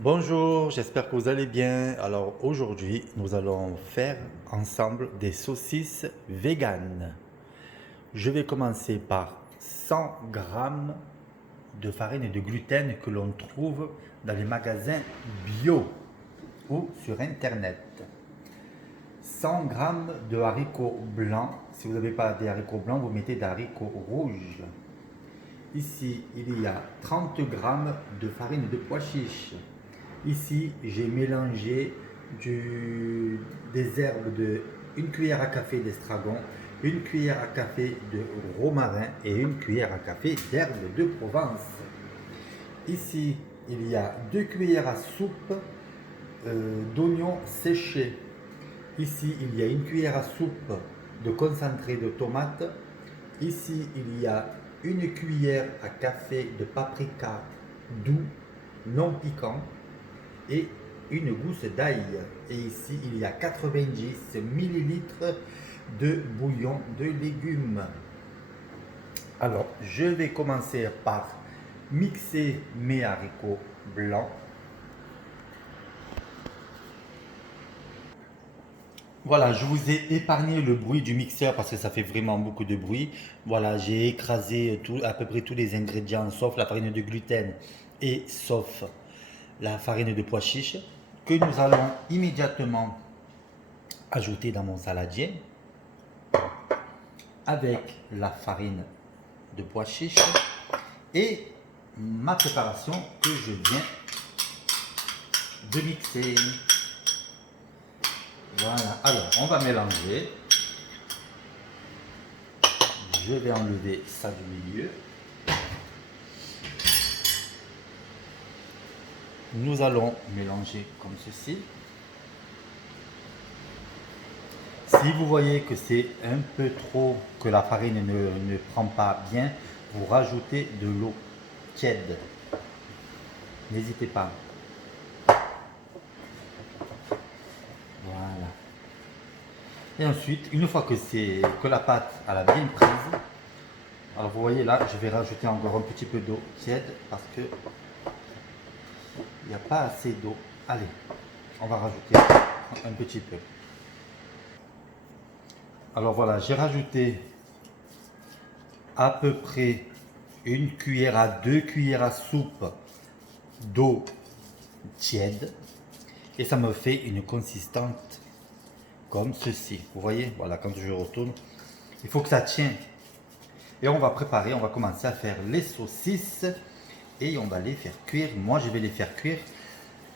Bonjour, j'espère que vous allez bien. Alors aujourd'hui, nous allons faire ensemble des saucisses véganes. Je vais commencer par 100 grammes de farine de gluten que l'on trouve dans les magasins bio ou sur internet. 100 grammes de haricots blancs. Si vous n'avez pas des haricots blancs, vous mettez des haricots rouges. Ici, il y a 30 grammes de farine de pois chiches. Ici, j'ai mélangé des herbes de une cuillère à café d'estragon, une cuillère à café de romarin et une cuillère à café d'herbes de Provence. Ici, il y a 2 cuillères à soupe d'oignons séchés. Ici, il y a une cuillère à soupe de concentré de tomate. Ici, il y a une cuillère à café de paprika doux, non piquant, et une gousse d'ail. Et ici, il y a 90 millilitres de bouillon de légumes. Alors, je vais commencer par mixer mes haricots blancs. Voilà, je vous ai épargné le bruit du mixeur parce que ça fait vraiment beaucoup de bruit. Voilà, j'ai écrasé à peu près tous les ingrédients sauf la farine de gluten et sauf la farine de pois chiche que nous allons immédiatement ajouter dans mon saladier avec la farine de pois chiche et ma préparation que je viens de mixer. Voilà, alors on va mélanger. Je vais enlever ça du milieu. Nous allons mélanger comme ceci. Si vous voyez que c'est un peu trop, que la farine ne prend pas bien, vous rajoutez de l'eau tiède. N'hésitez pas. Voilà. Et ensuite, une fois que la pâte a la bien prise, alors vous voyez là, je vais rajouter encore un petit peu d'eau tiède parce que il n'y a pas assez d'eau. Allez, on va rajouter un petit peu. Alors voilà, j'ai rajouté à peu près une cuillère à 2 cuillères à soupe d'eau tiède et ça me fait une consistance comme ceci. Vous voyez, voilà, quand je retourne, il faut que ça tienne. Et on va préparer, on va commencer à faire les saucisses et on va les faire cuire. Moi, je vais les faire cuire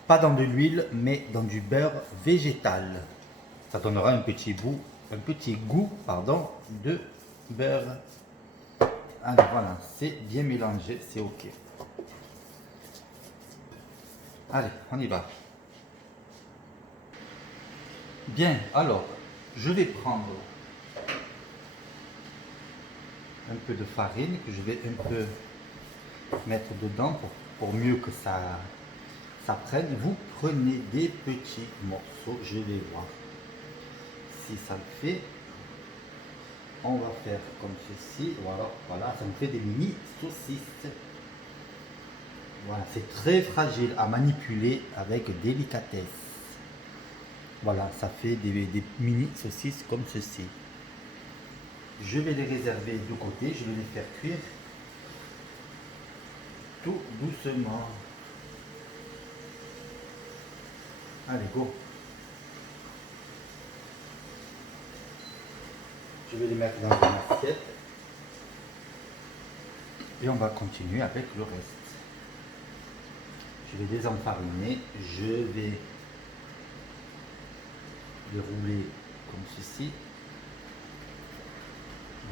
pas dans de l'huile, mais dans du beurre végétal. Ça donnera un petit goût, pardon, de beurre. Allez, voilà, c'est bien mélangé, c'est ok. Allez, on y va. Bien, alors, je vais prendre un peu de farine que je vais un peu mettre dedans pour mieux que ça prenne. Vous prenez des petits morceaux, je vais voir si ça le fait. On va faire comme ceci, voilà, ça me fait des mini saucisses. Voilà, c'est très fragile à manipuler avec délicatesse. Voilà, ça fait des mini saucisses comme ceci. Je vais les réserver de côté, je vais les faire cuire tout doucement. Allez, go. Je vais les mettre dans une assiette. Et on va continuer avec le reste. Je vais désenfariner, je vais les rouler comme ceci.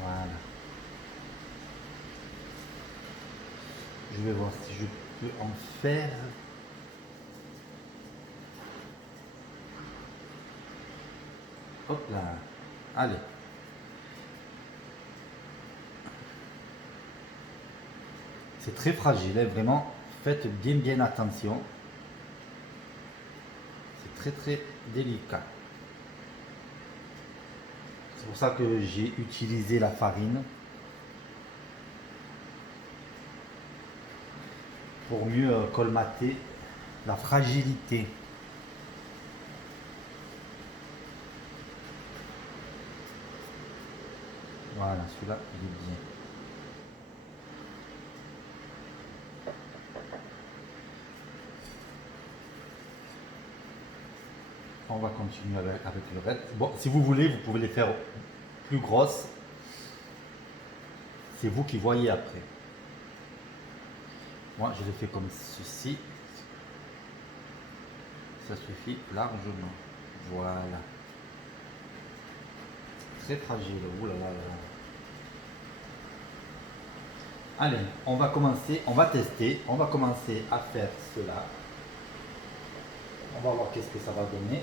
Voilà. Je vais voir si je peux en faire. Hop là. Allez. C'est très fragile, hein, vraiment. Faites bien attention. C'est très délicat. C'est pour ça que j'ai utilisé la farine. Pour mieux colmater la fragilité. Voilà, celui-là, il est bien. On va continuer avec le reste. Bon, si vous voulez, vous pouvez les faire plus grosses. C'est vous qui voyez après. Moi, je les fais comme ceci. Ça suffit largement. Voilà. Très fragile. Ouh là là là. Allez, on va commencer, on va tester. On va commencer à faire cela. On va voir qu'est-ce que ça va donner.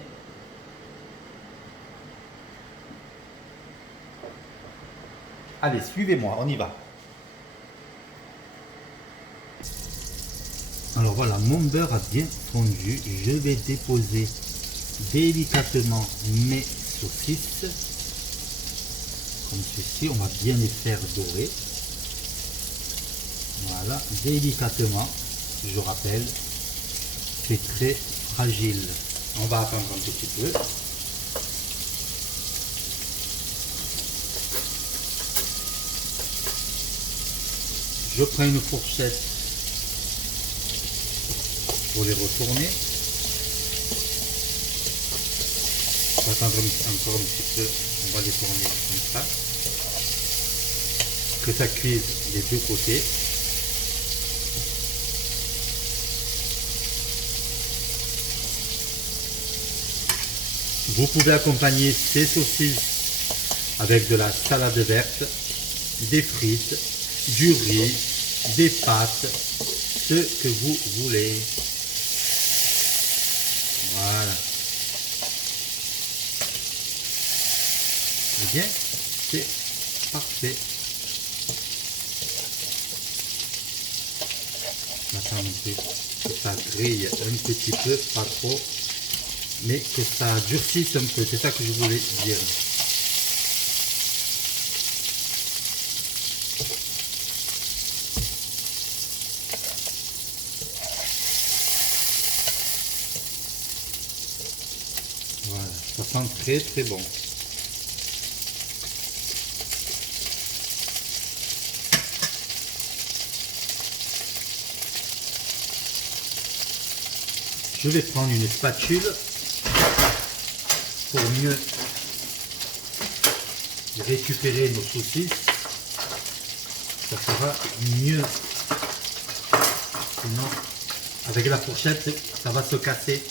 Allez, suivez-moi, on y va. Alors voilà, mon beurre a bien fondu. Je vais déposer délicatement mes saucisses. Comme ceci, on va bien les faire dorer. Voilà, délicatement, je rappelle, c'est très fragile. On va attendre un petit peu. Je prends une fourchette pour les retourner. On va attendre encore un petit peu, on va les tourner comme ça. Que ça cuise des deux côtés. Vous pouvez accompagner ces saucisses avec de la salade verte, des frites, du riz, des pâtes, ce que vous voulez. Voilà. Eh bien, c'est parfait. J'attends un peu que ça grille un petit peu, pas trop, mais que ça durcisse un peu, c'est ça que je voulais dire. Voilà, ça sent très très bon. Je vais prendre une spatule pour mieux récupérer nos saucisses. Ça sera mieux. Sinon, avec la fourchette, ça va se casser.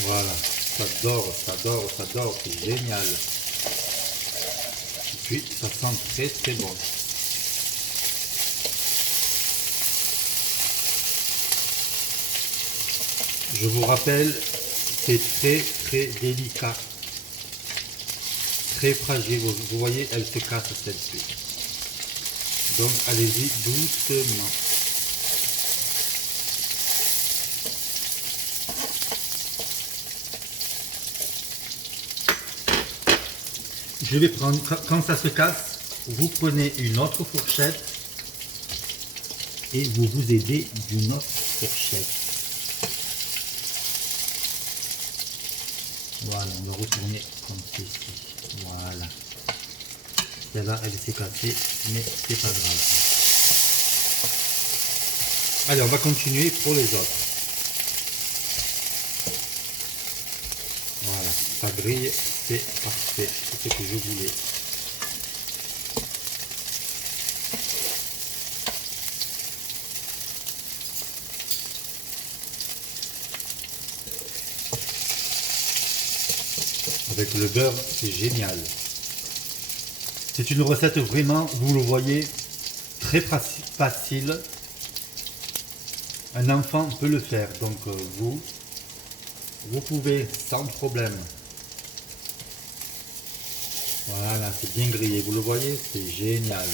Voilà, ça dort, ça dort, ça dort, c'est génial. Et puis, ça sent très très bon. Je vous rappelle, c'est très très délicat, très fragile. Vous voyez, elle se casse celle-ci. Donc, allez-y doucement. Je vais prendre, quand ça se casse, vous prenez une autre fourchette et vous vous aidez d'une autre fourchette. Voilà, on va retourner comme ceci. Voilà. Celle-là, elle s'est cassée, mais c'est pas grave. Allez, on va continuer pour les autres. Voilà, ça grille, c'est parfait, c'est ce que je voulais. Avec le beurre, c'est génial. C'est une recette vraiment, vous le voyez, très facile. Un enfant peut le faire, donc vous pouvez sans problème. Voilà, c'est bien grillé, vous le voyez, c'est génial.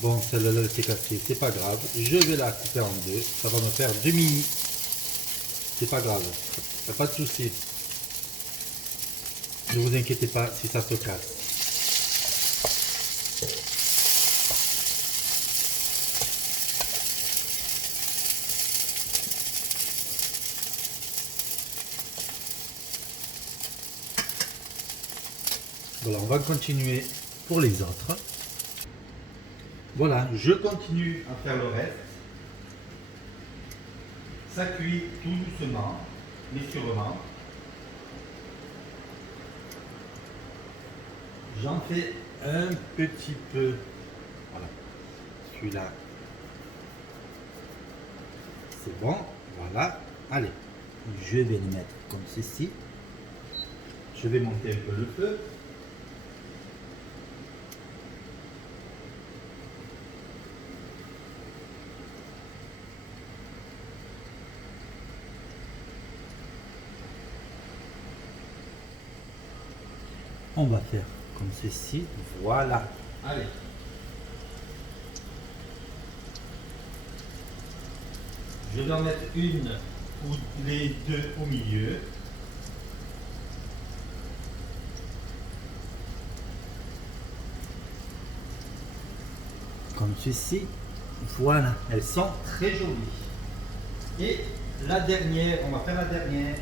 Bon, celle-là s'est cassée, c'est pas grave. Je vais la couper en deux, ça va me faire 2 mini. C'est pas grave, y a pas de souci. Ne vous inquiétez pas si ça se casse. Voilà, on va continuer pour les autres. Voilà, je continue à faire le reste. Ça cuit tout doucement, mais sûrement. J'en fais un petit peu. Voilà, celui-là, c'est bon. Voilà, allez, je vais les mettre comme ceci. Je vais monter un peu le feu. On va faire comme ceci. Voilà. Allez. Je vais en mettre une ou les deux au milieu. Comme ceci. Voilà. Elles sont très jolies. Et la dernière, on va faire la dernière.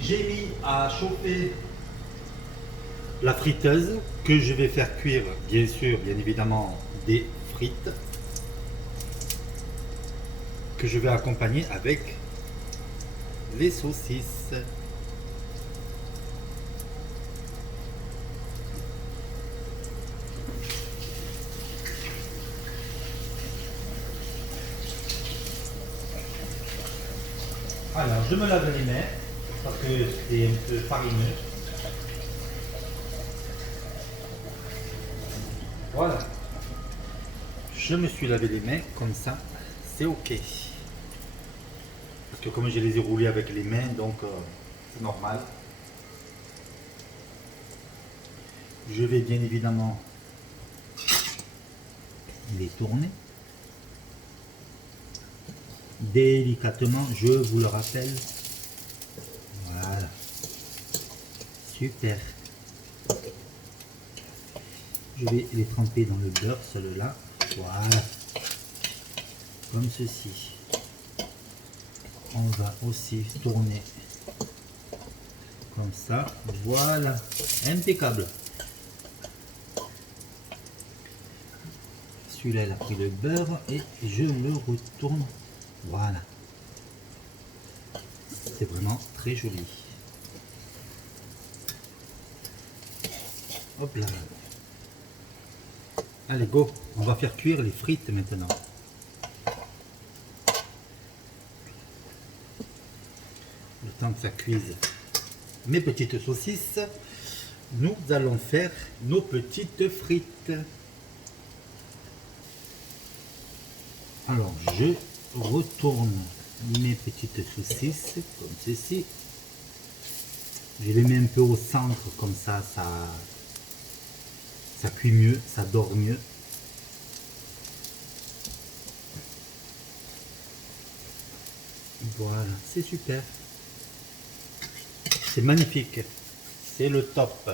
J'ai mis à chauffer la friteuse que je vais faire cuire, bien sûr, bien évidemment, des frites que je vais accompagner avec les saucisses. Alors, je me lave les mains parce que c'est un peu farineux. Voilà. Je me suis lavé les mains comme ça, c'est ok. Parce que comme je les ai roulés avec les mains, donc c'est normal. Je vais bien évidemment les tourner. Délicatement, je vous le rappelle. Voilà. Super. Je vais les tremper dans le beurre, celle-là. Voilà. Comme ceci. On va aussi tourner comme ça. Voilà. Impeccable. Celui-là, il a pris le beurre et je le retourne. Voilà. C'est vraiment très joli. Hop là. Allez, go. On va faire cuire les frites maintenant. Le temps que ça cuise mes petites saucisses, nous allons faire nos petites frites. Alors, je retourne mes petites saucisses comme ceci. Je les mets un peu au centre, comme ça cuit mieux, ça dort mieux. Voilà, c'est super. C'est magnifique. C'est le top.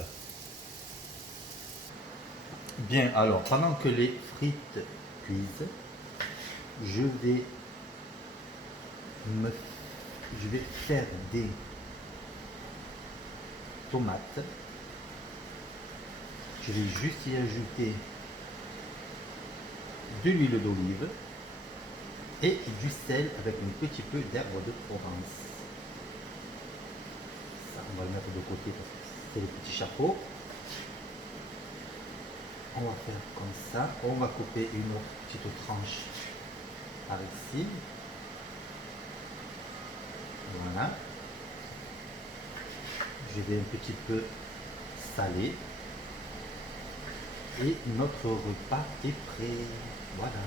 Bien, alors, pendant que les frites cuisent, je vais faire des tomates. Je vais juste y ajouter de l'huile d'olive et du sel avec un petit peu d'herbe de Provence. Ça, on va le mettre de côté parce que c'est le petit chapeau. On va faire comme ça. On va couper une autre petite tranche par ici. Voilà. Je vais un petit peu saler. Et notre repas est prêt. Voilà.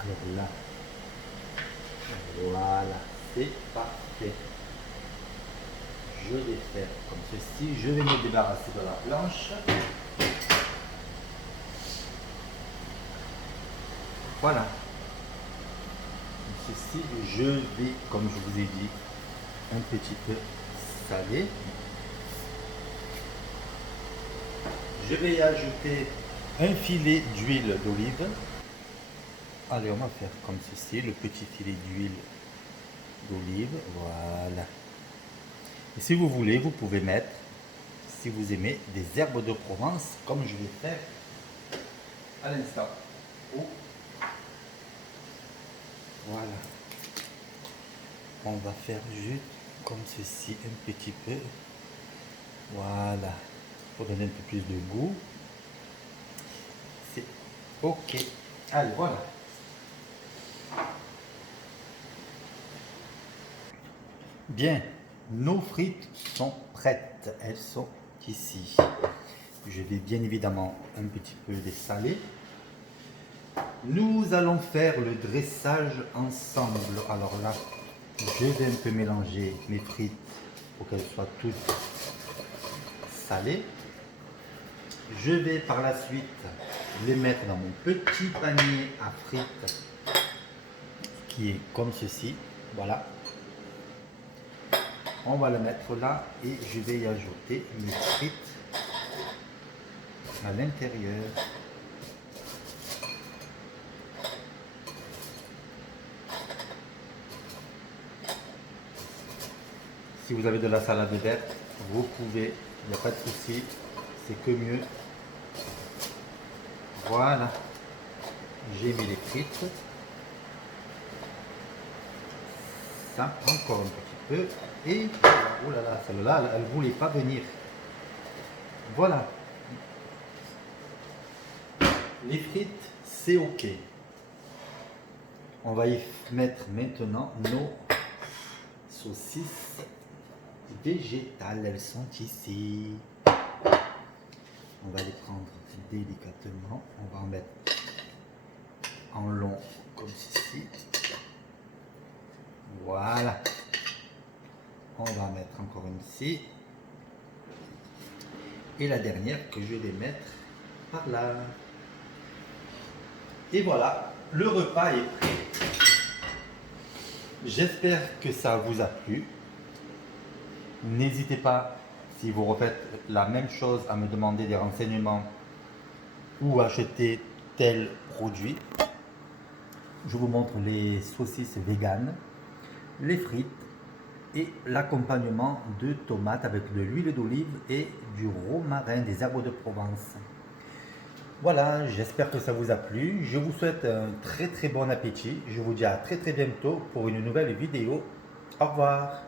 Alors là, voilà, c'est parfait. Je vais faire comme ceci. Je vais me débarrasser de la planche. Voilà. Comme ceci, je vais, comme je vous ai dit, un petit peu saler. Je vais y ajouter un filet d'huile d'olive. Allez, on va faire comme ceci, le petit filet d'huile d'olive. Voilà. Et si vous voulez, vous pouvez mettre, si vous aimez, des herbes de Provence, comme je vais faire à l'instant. Oh. Voilà. On va faire juste comme ceci, un petit peu. Voilà. Pour donner un peu plus de goût. C'est ok. Allez, voilà. Bien, nos frites sont prêtes. Elles sont ici. Je vais bien évidemment un petit peu les saler. Nous allons faire le dressage ensemble. Alors là, je vais un peu mélanger mes frites pour qu'elles soient toutes salées. Je vais par la suite les mettre dans mon petit panier à frites qui est comme ceci. Voilà. On va le mettre là et je vais y ajouter mes frites à l'intérieur. Si vous avez de la salade verte, vous pouvez, il n'y a pas de souci, c'est que mieux. Voilà, j'ai mis les frites. Ça, encore un petit peu. Et, oh là là, celle-là, elle ne voulait pas venir. Voilà. Les frites, c'est ok. On va y mettre maintenant nos saucisses végétales. Elles sont ici. On va les prendre délicatement. On va en mettre en long comme ceci. Voilà. On va en mettre encore une ici. Et la dernière que je vais mettre par là. Et voilà, le repas est prêt. J'espère que ça vous a plu. N'hésitez pas, si vous refaites la même chose, à me demander des renseignements ou acheter tel produit. Je vous montre les saucisses véganes, les frites et l'accompagnement de tomates avec de l'huile d'olive et du romarin, des herbes de Provence. Voilà, j'espère que ça vous a plu. Je vous souhaite un très bon appétit. Je vous dis à très bientôt pour une nouvelle vidéo. Au revoir.